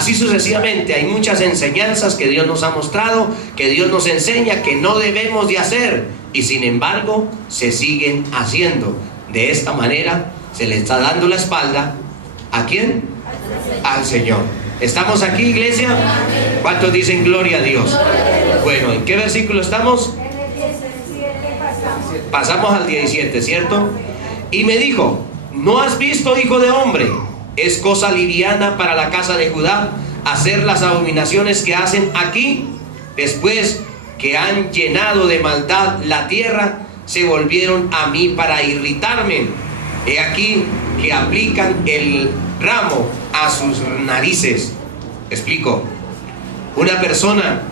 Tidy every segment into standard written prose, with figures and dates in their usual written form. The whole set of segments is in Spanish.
Así sucesivamente, hay muchas enseñanzas que Dios nos ha mostrado, que Dios nos enseña que no debemos de hacer, y sin embargo se siguen haciendo. De esta manera se le está dando la espalda. ¿A quién? Al Señor. ¿Estamos aquí, iglesia? ¿Cuántos dicen gloria a Dios? Bueno, ¿en qué versículo estamos? Pasamos al 17, ¿cierto? Y me dijo: ¿no has visto, hijo de hombre? Es cosa liviana para la casa de Judá hacer las abominaciones que hacen aquí. Después que han llenado de maldad la tierra, se volvieron a mí para irritarme. He aquí que aplican el ramo a sus narices. Explico. Una persona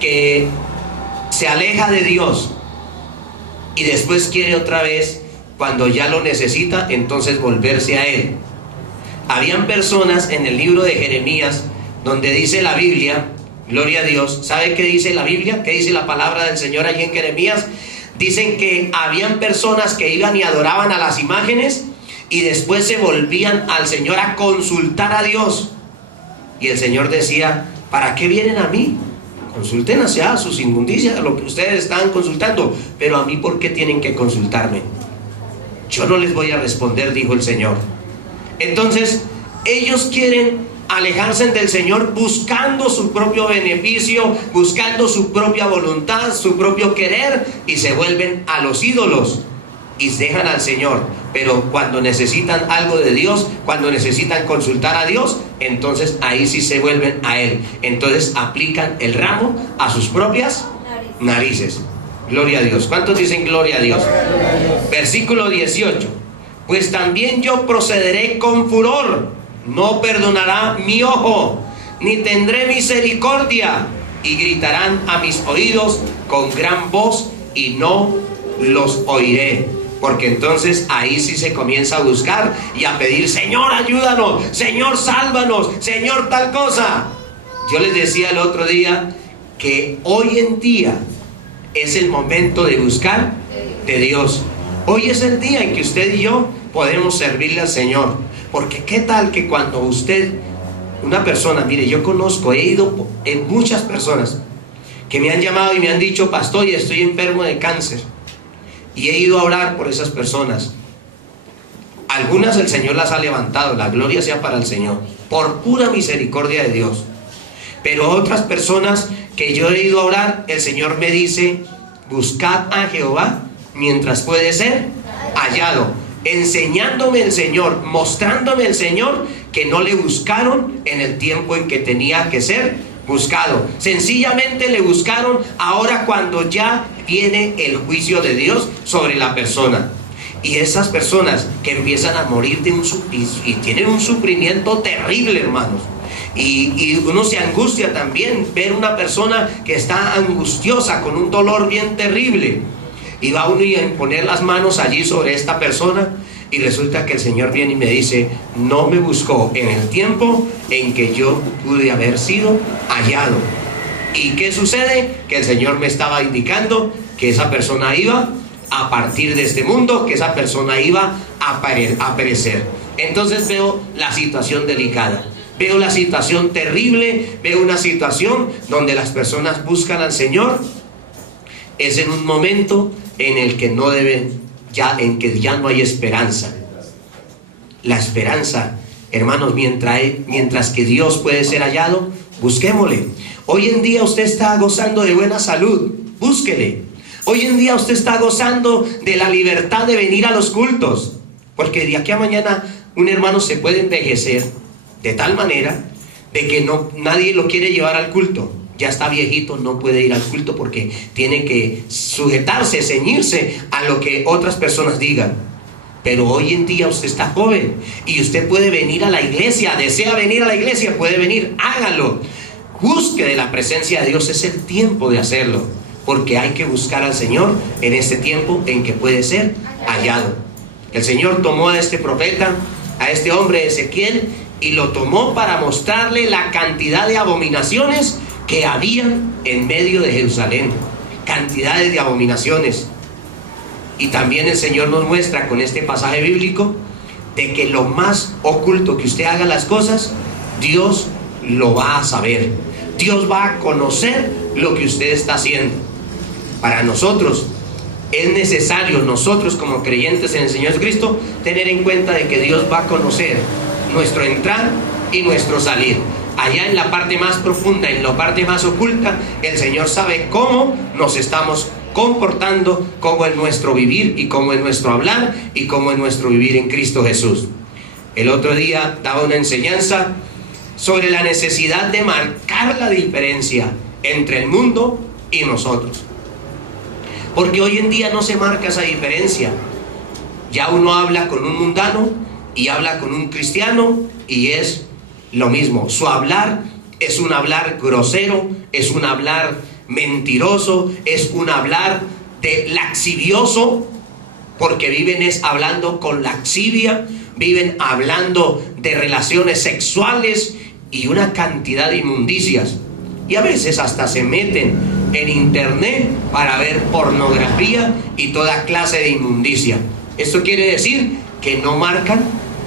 que se aleja de Dios y después quiere otra vez, cuando ya lo necesita, entonces volverse a Él. Habían personas en el libro de Jeremías donde dice la Biblia, gloria a Dios. ¿Sabe qué dice la Biblia? ¿Qué dice la palabra del Señor allí en Jeremías? Dicen que habían personas que iban y adoraban a las imágenes y después se volvían al Señor a consultar a Dios. Y el Señor decía: ¿para qué vienen a mí? Consulten hacia sus inmundicias, lo que ustedes están consultando, pero a mí, ¿por qué tienen que consultarme? Yo no les voy a responder, dijo el Señor. Entonces, ellos quieren alejarse del Señor buscando su propio beneficio, buscando su propia voluntad, su propio querer, y se vuelven a los ídolos y dejan al Señor. Pero cuando necesitan algo de Dios, cuando necesitan consultar a Dios, entonces ahí sí se vuelven a Él. Entonces aplican el ramo a sus propias narices. Gloria a Dios. ¿Cuántos dicen gloria a Dios? Versículo 18. Pues también yo procederé con furor, no perdonará mi ojo, ni tendré misericordia, y gritarán a mis oídos con gran voz, y no los oiré. Porque entonces ahí sí se comienza a buscar y a pedir: Señor, ayúdanos, Señor, sálvanos, Señor, tal cosa. Yo les decía el otro día que hoy en día es el momento de buscar de Dios. Hoy es el día en que usted y yo podemos servirle al Señor. Porque qué tal que cuando usted, una persona, mire, yo conozco, he ido en muchas personas que me han llamado y me han dicho: pastor, y estoy enfermo de cáncer. Y he ido a orar por esas personas. Algunas el Señor las ha levantado, la gloria sea para el Señor, por pura misericordia de Dios. Pero otras personas que yo he ido a orar, el Señor me dice: buscad a Jehová mientras puede ser hallado. Enseñándome el Señor, mostrándome el Señor que no le buscaron en el tiempo en que tenía que ser buscado. Sencillamente le buscaron ahora cuando ya viene el juicio de Dios sobre la persona. Y esas personas que empiezan a morir de y tienen un sufrimiento terrible, hermanos. Y uno se angustia también ver una persona que está angustiosa con un dolor bien terrible. Y va uno a poner las manos allí sobre esta persona, y resulta que el Señor viene y me dice: no me buscó en el tiempo en que yo pude haber sido hallado. ¿Y qué sucede? Que el Señor me estaba indicando que esa persona iba a partir de este mundo, que esa persona iba a perecer. Entonces veo la situación delicada, veo la situación terrible, veo una situación donde las personas buscan al Señor. Es en un momento en el que no deben, en que ya no hay esperanza. La esperanza, hermanos, mientras que Dios puede ser hallado, busquémosle. Hoy en día usted está gozando de buena salud, búsquele. Hoy en día usted está gozando de la libertad de venir a los cultos, porque de aquí a mañana un hermano se puede envejecer de tal manera de que nadie lo quiere llevar al culto. Ya está viejito, no puede ir al culto porque tiene que sujetarse, ceñirse a lo que otras personas digan. Pero hoy en día usted está joven y usted puede venir a la iglesia, desea venir a la iglesia, puede venir, hágalo. Busque de la presencia de Dios, es el tiempo de hacerlo, porque hay que buscar al Señor en este tiempo en que puede ser hallado. El Señor tomó a este profeta, a este hombre Ezequiel, y lo tomó para mostrarle la cantidad de abominaciones que había en medio de Jerusalén. Cantidades de abominaciones. Y también el Señor nos muestra con este pasaje bíblico de que lo más oculto que usted haga las cosas, Dios lo va a saber. Dios va a conocer lo que usted está haciendo. Para nosotros es necesario, nosotros como creyentes en el Señor Jesucristo, tener en cuenta de que Dios va a conocer nuestro entrar y nuestro salir. Allá en la parte más profunda, en la parte más oculta, el Señor sabe cómo nos estamos comportando, cómo es nuestro vivir y cómo es nuestro hablar y cómo es nuestro vivir en Cristo Jesús. El otro día daba una enseñanza sobre la necesidad de marcar la diferencia entre el mundo y nosotros. Porque hoy en día no se marca esa diferencia. Ya uno habla con un mundano y habla con un cristiano y es lo mismo. Su hablar es un hablar grosero, es un hablar mentiroso, es un hablar de laxivioso, porque viven es hablando con laxivia, viven hablando de relaciones sexuales y una cantidad de inmundicias. Y a veces hasta se meten en internet para ver pornografía y toda clase de inmundicia. Esto quiere decir que no marcan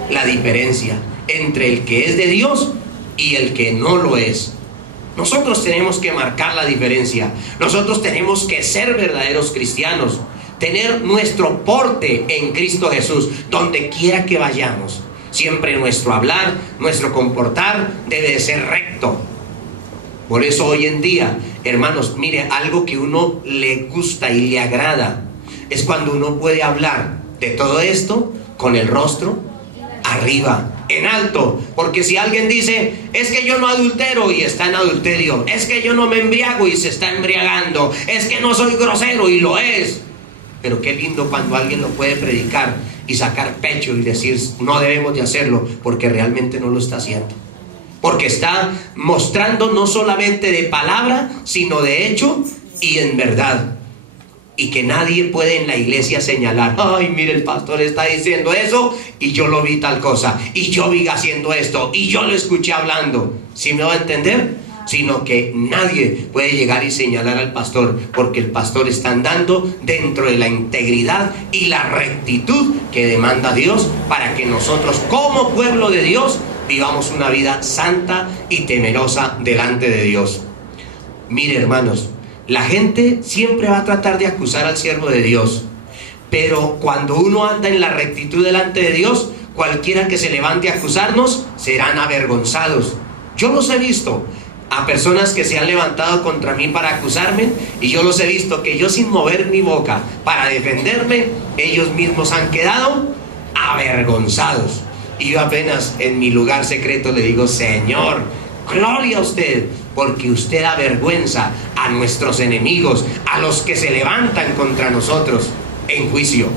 la diferencia entre el que es de Dios y el que no lo es. Nosotros tenemos que marcar la diferencia. Nosotros tenemos que ser verdaderos cristianos, tener nuestro porte en Cristo Jesús, donde quiera que vayamos. Siempre nuestro hablar, nuestro comportar debe de ser recto. Por eso hoy en día, hermanos, mire, algo que uno le gusta y le agrada es cuando uno puede hablar de todo esto con el rostro arriba, en alto. Porque si alguien dice, es que yo no adultero y está en adulterio, es que yo no me embriago y se está embriagando, es que no soy grosero y lo es. Pero qué lindo cuando alguien lo puede predicar y sacar pecho y decir, no debemos de hacerlo, porque realmente no lo está haciendo. Porque está mostrando no solamente de palabra, sino de hecho y en verdad. Y que nadie puede en la iglesia señalar, ay, mire, el pastor está diciendo eso y yo lo vi tal cosa, y yo vi haciendo esto y yo lo escuché hablando. ¿Sí me va a entender? Sino que nadie puede llegar y señalar al pastor, porque el pastor está andando dentro de la integridad y la rectitud que demanda Dios, para que nosotros como pueblo de Dios vivamos una vida santa y temerosa delante de Dios. Mire, hermanos, la gente siempre va a tratar de acusar al siervo de Dios, pero cuando uno anda en la rectitud delante de Dios, cualquiera que se levante a acusarnos serán avergonzados. Yo los he visto a personas que se han levantado contra mí para acusarme, y yo los he visto que yo, sin mover mi boca para defenderme, ellos mismos han quedado avergonzados. Y yo apenas en mi lugar secreto le digo, Señor, gloria a usted, porque usted avergüenza a nuestros enemigos, a los que se levantan contra nosotros en juicio.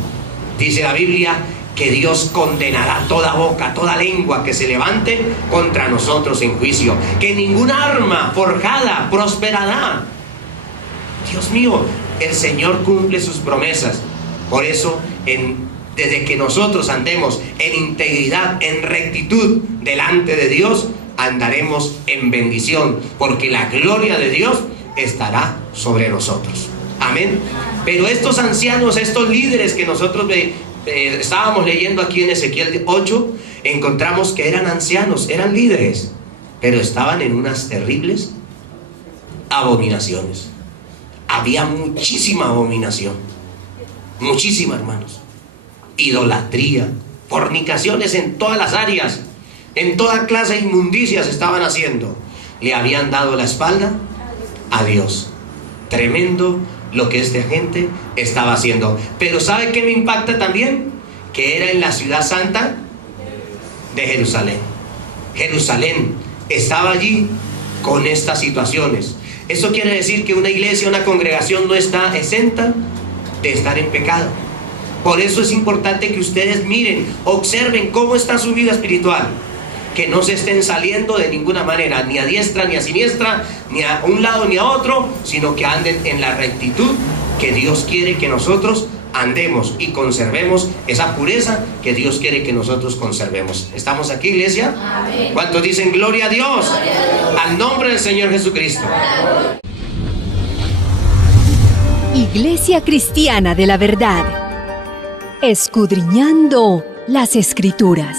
Dice la Biblia que Dios condenará toda boca, toda lengua que se levante contra nosotros en juicio, que ninguna arma forjada prosperará. Dios mío, el Señor cumple sus promesas. Por eso, desde que nosotros andemos en integridad, en rectitud delante de Dios, andaremos en bendición, porque la gloria de Dios estará sobre nosotros. Amén. Pero estos ancianos, estos líderes que nosotros estábamos leyendo aquí en Ezequiel 8, encontramos que eran ancianos, eran líderes, pero estaban en unas terribles abominaciones. Había muchísima abominación, muchísima, hermanos. Idolatría, fornicaciones en todas las áreas, en toda clase de inmundicias estaban haciendo. Le habían dado la espalda a Dios. Tremendo lo que esta gente estaba haciendo. Pero ¿sabe qué me impacta también? Que era en la ciudad santa de Jerusalén. Jerusalén estaba allí con estas situaciones. Eso quiere decir que una iglesia, una congregación no está exenta de estar en pecado. Por eso es importante que ustedes miren, observen cómo está su vida espiritual. Que no se estén saliendo de ninguna manera, ni a diestra ni a siniestra, ni a un lado ni a otro, sino que anden en la rectitud que Dios quiere que nosotros andemos, y conservemos esa pureza que Dios quiere que nosotros conservemos. ¿Estamos aquí, iglesia? Amén. ¿Cuántos dicen gloria a Dios? Gloria a Dios. Al nombre del Señor Jesucristo. Iglesia Cristiana de la Verdad, escudriñando las Escrituras.